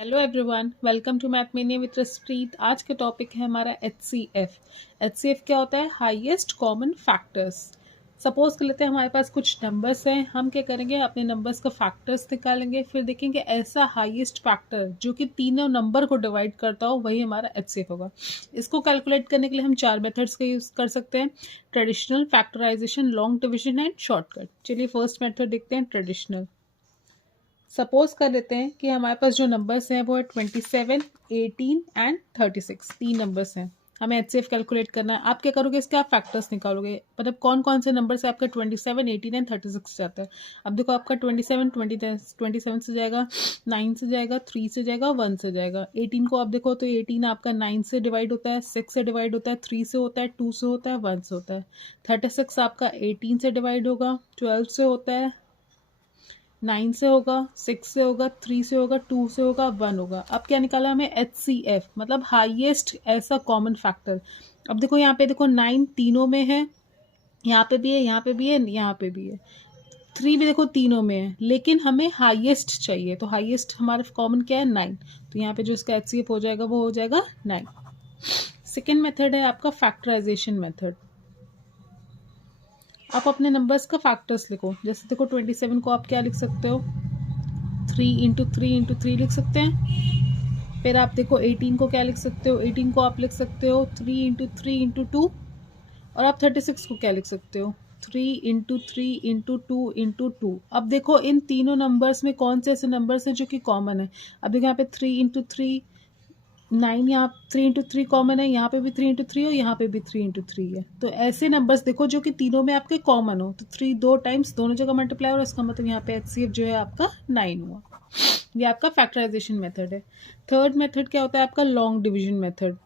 Hello everyone, welcome to math mania with Raspreet. आज का topic है हमारा एचसीएफ। एचसीएफ क्या होता है? Highest common factors. सपोज कर लेते हैं हमारे पास कुछ नंबर्स हैं, हम क्या करेंगे, अपने नंबर्स का फैक्टर्स निकालेंगे, फिर देखेंगे ऐसा हाईएस्ट फैक्टर जो कि तीनों नंबर को डिवाइड करता हो, वही हमारा एचसीएफ होगा। इसको कैलकुलेट करने के लिए हम 4 मेथड्स का यूज़ कर सकते हैं: traditional, factorization, long division and shortcut. चलिए फर्स्ट मेथड देखते हैं, ट्रेडिशनल। सपोज कर लेते हैं कि हमारे पास जो नंबर्स हैं वो है 27, 18 एंड 36। 3 नंबर्स हैं, हमें एचसीएफ कैलकुलेट करना है। आप क्या करोगे, इसके आप फैक्टर्स निकालोगे, मतलब कौन कौन से नंबर से आपका 27, 18 एंड 36 जाता है। अब देखो आपका 27 से जाएगा, 9 से जाएगा, 3 से जाएगा, 1 से जाएगा। 18 को आप देखो तो 18 आपका 9 से डिवाइड होता है, 6 से डिवाइड होता है, 3 से होता है, 2 से होता है, 1 से होता है। 36 आपका 18 से डिवाइड होगा, 12 से होता है, 9 से होगा, 6 से होगा, 3 से होगा, 2 से होगा, 1 होगा। अब क्या निकाला हमें? HCF, मतलब हाईएस्ट ऐसा कॉमन फैक्टर। अब देखो यहाँ पे, देखो 9 तीनों में है, यहाँ पे भी है, यहाँ पे भी है, यहाँ पे भी है। 3 भी देखो तीनों में है, लेकिन हमें हाईएस्ट चाहिए, तो हाईएस्ट हमारा कॉमन क्या है? 9। तो यहाँ पे जो इसका HCF हो जाएगा वो हो जाएगा 9। सेकेंड मेथड है आपका फैक्टराइजेशन मेथड। आप अपने नंबर्स का फैक्टर्स लिखो। जैसे देखो 27 को आप क्या लिख सकते हो? 3 लिख सकते हैं। फिर आप देखो 18 को क्या लिख सकते हो? 18 को आप लिख सकते हो 3 × 3 × 2। और आप 36 को क्या लिख सकते हो? 3 × 3 × 2 × 2। अब देखो इन तीनों नंबर्स में कौन से ऐसे नंबर्स हैं जो कि कॉमन है। अब देखो यहाँ पे 3 × 3 9, यहाँ 3 × 3 कॉमन है, यहाँ पे भी 3 × 3 और यहाँ पे भी 3 × 3 है। तो ऐसे नंबर्स देखो जो कि तीनों में आपके कॉमन हो, तो 3 2 टाइम्स दोनों जगह मल्टीप्लाई हो, इसका मतलब यहाँ पे HCF जो है आपका 9 हुआ। ये आपका फैक्टराइजेशन मेथड है। थर्ड मेथड क्या होता है आपका? Long division method.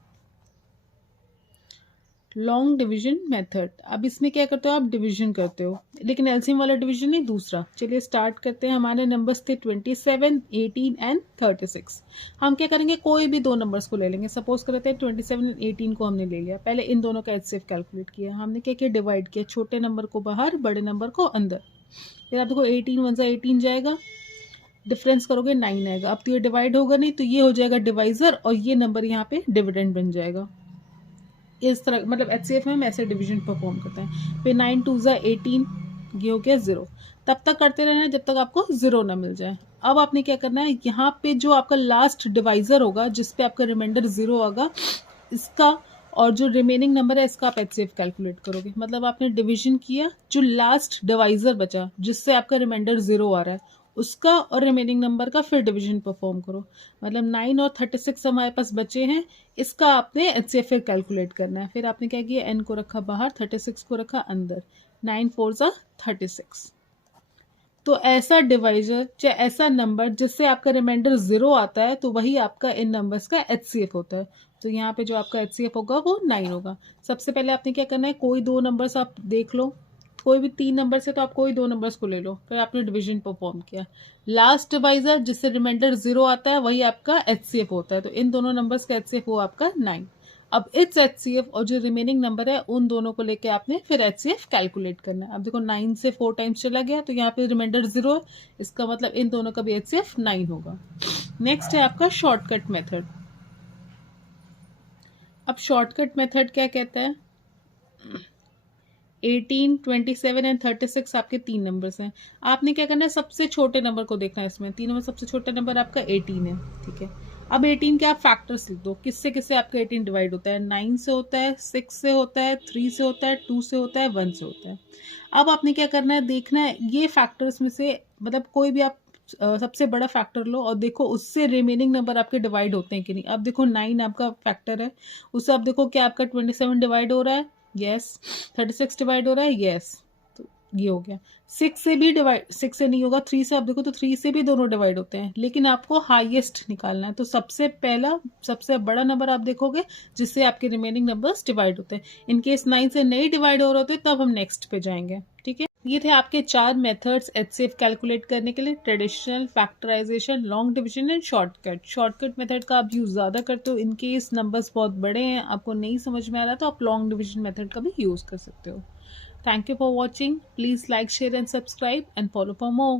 Long division method, अब इसमें क्या करते हो आप? डिवीजन करते हो, लेकिन एलसीएम वाला डिवीजन नहीं, दूसरा। चलिए स्टार्ट करते हैं। हमारे नंबर्स थे 27, 18 एंड 36। हम क्या करेंगे, कोई भी दो नंबर्स को ले लेंगे। सपोज करते हैं 27 एंड 18 को हमने ले लिया, पहले इन दोनों का एचसीएफ कैलकुलेट किया। हमने क्या किया? डिवाइड किया, छोटे नंबर को बाहर, बड़े नंबर को अंदर। फिर आप देखो 18 1 से 18 जाएगा, डिफरेंस करोगे 9 आएगा। अब तो ये डिवाइड होगा नहीं, तो ये हो जाएगा डिवाइजर, और ये नंबर यहाँ पे डिविडेंड बन जाएगा। इस तरह मतलब HCF में हम ऐसे डिवीजन परफॉर्म करते हैं। फिर 9 2 ज़ा 18, ये हो गया 0। तब तक करते रहना जब तक आपको 0 ना मिल जाए। अब आपने क्या करना है, यहाँ पे जो आपका लास्ट डिवाइजर होगा, जिस पे आपका रिमाइंडर 0 होगा, इसका और जो रिमेनिंग नंबर है इसका आप HCF कैलकुलेट करोगे। मतलब आपने डिवीजन किया, जो लास्ट डिवाइजर बचा जिससे आपका रिमाइंडर 0 आ रहा है, उसका और रिमेनिंग नंबर का फिर डिवीजन परफॉर्म करो। मतलब 9 और 36 हमारे पास बचे हैं, इसका आपने HCF फिर कैलकुलेट करना है। फिर आपने क्या किया? n को रखा बाहर, 36 को रखा अंदर। 9 4 ज़ा 36। तो ऐसा डिवाइजर चाहे ऐसा नंबर जिससे आपका रिमाइंडर 0 आता है, तो वही आपका इन नंबर्स का HCF होता है। तो यहाँ पे जो आपका HCF होगा वो 9 होगा। सबसे पहले आपने क्या करना है, कोई दो नंबर्स आप देख लो, कोई भी 3 नंबर से, तो आप कोई 2 नंबर्स को ले लो। फिर आपने डिवीजन परफॉर्म किया, लास्ट डिवाइजर जिससे रिमाइंडर 0 आता है वही आपका HCF होता है। तो इन दोनों नंबर्स का HCF हुआ आपका 9। अब इट्स HCF और जो रिमेनिंग नंबर है उन दोनों को लेके आपने फिर HCF कैलकुलेट करना है। अब देखो 9 से 4 टाइम्स चला गया, तो यहाँ पे रिमाइंडर 0 है, इसका मतलब इन दोनों का भी HCF 9 होगा। नेक्स्ट है आपका शॉर्टकट मेथड। अब शॉर्टकट मेथड क्या कहता है? 18, 27 एंड 36 आपके 3 नंबर्स हैं। आपने क्या करना है, सबसे छोटे नंबर को देखना है। इसमें तीनों में सबसे छोटा नंबर आपका 18 है, ठीक है। अब 18 के आप फैक्टर्स लिख दो, किससे किससे आपका 18 डिवाइड होता है? 9 से होता है, 6 से होता है, 3 से होता है, 2 से होता है, 1 से होता है। अब आपने क्या करना है, देखना है ये फैक्टर्स में से, मतलब कोई भी आप सबसे बड़ा फैक्टर लो और देखो उससे रिमेनिंग नंबर आपके डिवाइड होते हैं कि नहीं। अब देखो 9 आपका फैक्टर है, उससे आप देखो क्या आपका 27 डिवाइड हो रहा है? यस। 36 डिवाइड हो रहा है? यस। तो ये हो गया। 6 से भी डिवाइड, 6 से नहीं होगा, 3 से आप देखो तो 3 से भी दोनों डिवाइड होते हैं, लेकिन आपको हाईएस्ट निकालना है। तो सबसे पहला, सबसे बड़ा नंबर आप देखोगे जिससे आपके रिमेनिंग नंबर्स डिवाइड होते हैं। इनकेस 9 से नहीं डिवाइड हो रहे होते तब हम नेक्स्ट पे जाएंगे, ठीक है। ये थे आपके 4 मेथड्स HCF कैलकुलेट करने के लिए: traditional, factorization, long division and shortcut. Shortcut method का आप यूज़ ज़्यादा करते हो, इनकेस नंबर्स बहुत बड़े हैं, आपको नहीं समझ में आ रहा, तो आप लॉन्ग डिवीजन मेथड का भी यूज़ कर सकते हो। Thank you for watching. Please like, share and subscribe and follow for more.